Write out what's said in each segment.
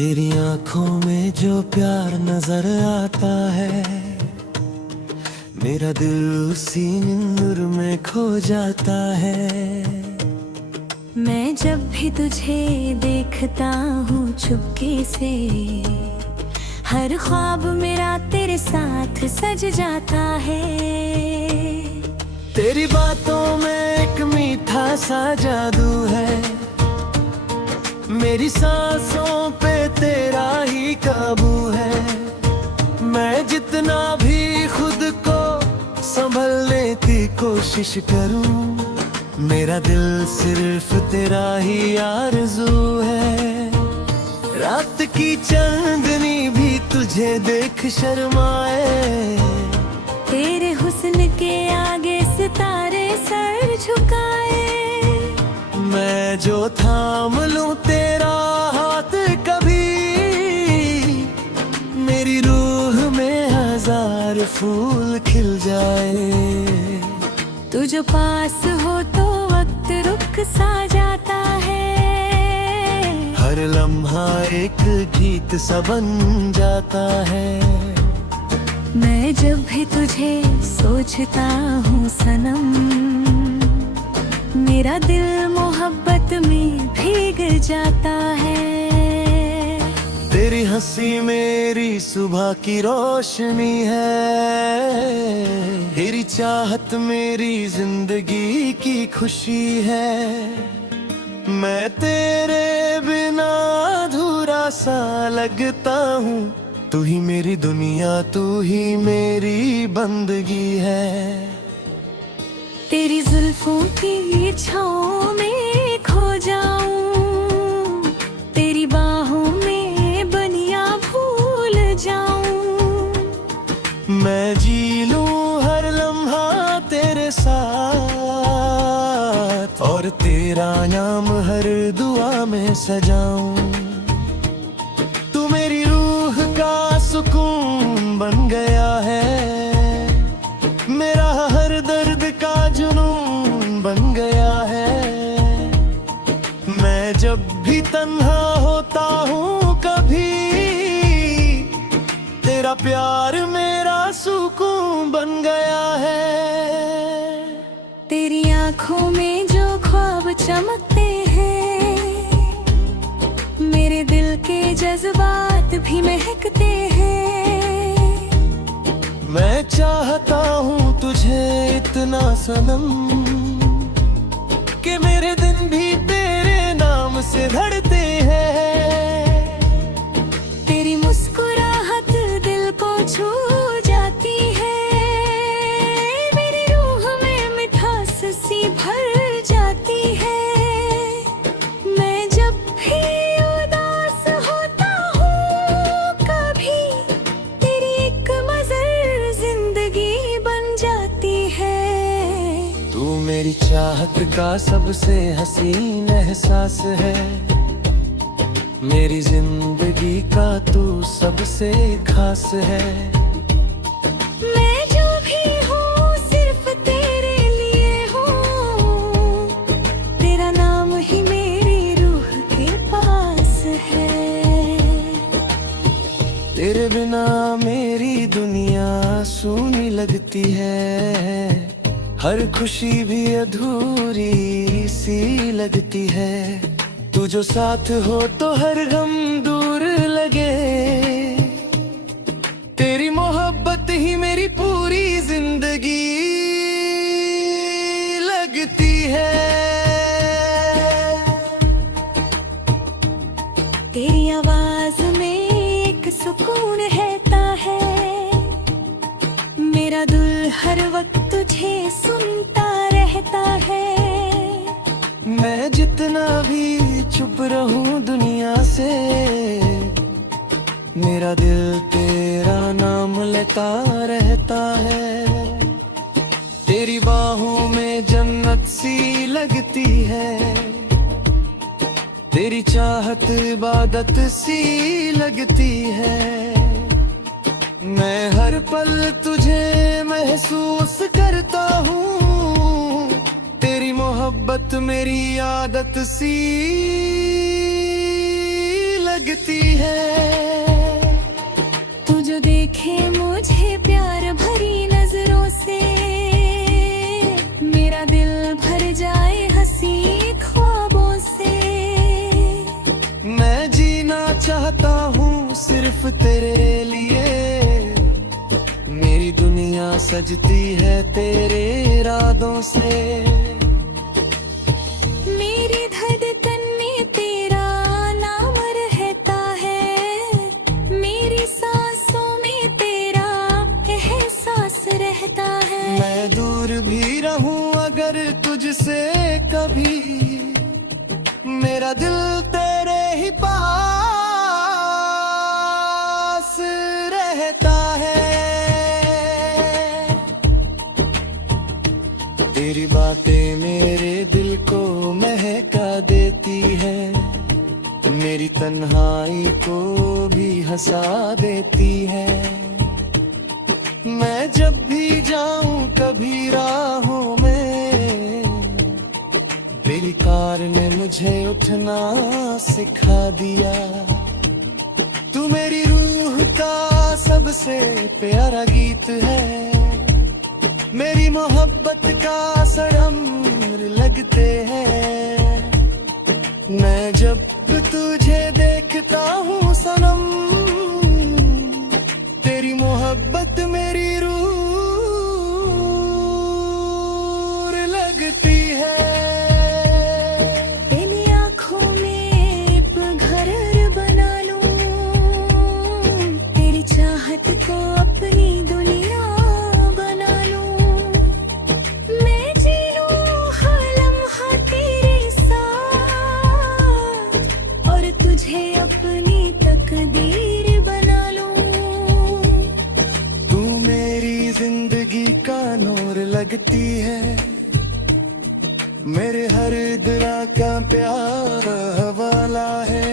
तेरी आंखों में जो प्यार नजर आता है, मेरा दिल उसी नूर में खो जाता है। मैं जब भी तुझे देखता हूँ चुपके से, हर ख्वाब मेरा तेरे साथ सज जाता है। तेरी बातों में एक मीठा सा जादू है, मेरी सांसों पे तेरा ही काबू है। मैं जितना भी खुद को संभलने की कोशिश करूं, मेरा दिल सिर्फ तेरा ही आरज़ू है। रात की चांदनी भी तुझे देख शर्माए, तेरे हुस्न के आगे सितारे सर झुकाए। मैं जो थाम लूं तेरा हाथ कभी, मेरी रूह में हजार फूल खिल जाए। तू जो पास हो तो वक्त रुक सा जाता है, हर लम्हा एक गीत सा बन जाता है। मैं जब भी तुझे सोचता हूँ सनम, मेरा दिल मोहब्बत में भीग जाता है। तेरी हंसी मेरी सुबह की रोशनी है, तेरी चाहत मेरी जिंदगी की खुशी है। मैं तेरे बिना अधूरा सा लगता हूँ, तू ही मेरी दुनिया, तू ही मेरी बंदगी है। तेरी जुल्फों की छाँव में खो जाऊं, तेरी बाहों में बनिया भूल जाऊं। मैं जी लूं हर लम्हा तेरे साथ, और तेरा नाम हर दुआ में सजाऊं। तू मेरी रूह का सुकून बन गया है, मेरा हर दर्द का जुनून बन गया है। मैं जब भी तन्हा होता हूँ कभी, तेरा प्यार मेरा सुकून बन गया है। तेरी आंखों में जो ख्वाब चमकते हैं, मेरे दिल के जज्बात भी महकते हैं। मैं चाहता हूँ तुझे इतना सनम, कि मेरे दिन भी तेरे नाम से धड़ते हैं। तेरी मुस्कुराहट दिल को छू जाती है, मेरी रूह में मिठास सी भर जाती है। मैं जब भी उदास होता हूँ कभी, तेरी एक मज़र जिंदगी बन जाती है। तू मेरी चाहत का सबसे हसीन एहसास है, मेरी जिंदगी का तू सबसे खास है। मैं जो भी हूँ सिर्फ तेरे लिए हूँ, तेरा नाम ही मेरी रूह के पास है। तेरे बिना मेरी दुनिया सूनी लगती है, हर खुशी भी अधूरी सी लगती है। तू जो साथ हो तो हर गम दूर लगे, तेरी मोहब्बत ही मेरी पूरी जिंदगी लगती है। तेरी आवाज में एक सुकून रहता है, मेरा दिल हर वक्त तुझे सुनता रहता है। मैं जितना भी चुप रहूं दुनिया से, मेरा दिल तेरा नाम लेता रहता है। तेरी बाहों में जन्नत सी लगती है, तेरी चाहत इबादत सी लगती है। मैं हर पल तुझे महसूस करता हूँ, तेरी मोहब्बत मेरी आदत सी लग भीगती है। तू जो देखे मुझे प्यार भरी नजरों से, मेरा दिल भर जाए हंसी ख्वाबों से। मैं जीना चाहता हूँ सिर्फ तेरे लिए, मेरी दुनिया सजती है तेरे इरादों से। मेरी धड़कन में तेरा नाम रहता है, मेरी सांसों में तेरा एहसास रहता है। मैं दूर भी रहूं अगर तुझसे कभी, मेरा दिल तेरे ही पास रहता है। तेरी बातें मेरे दिल को महका देती है, मेरी तन्हाई को भी हंसा देती है। मैं जब भी जाऊं कभी राहों में, तेरी कार ने मुझे उठना सिखा दिया। तू मेरी रूह का सबसे प्यारा गीत है, मेरी मोहब्बत का सरम लगते हैं। मैं जब तुझे देखता हूँ सनम, तेरी मोहब्बत मेरी रूह लगती है। तेरी आँखों में एक घर बना लूं, तेरी चाहत को अपनी दुनिया बना लूं। मैं जी लूं हर लम्हा तेरे साथ, और तुझे अपनी तकदीर बना लूं। तू मेरी जिंदगी का नूर लगती है, मेरे हर दिला का प्यार हवाला है।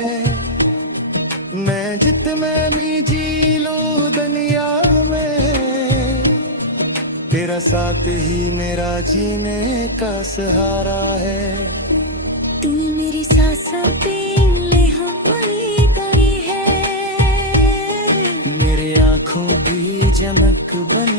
मैं जितना भी जी लूं दुनिया में, तेरा साथ ही मेरा जीने का सहारा है। तू मेरी सांसों पे लिहाई गई है, मेरे आँखों की चमक बन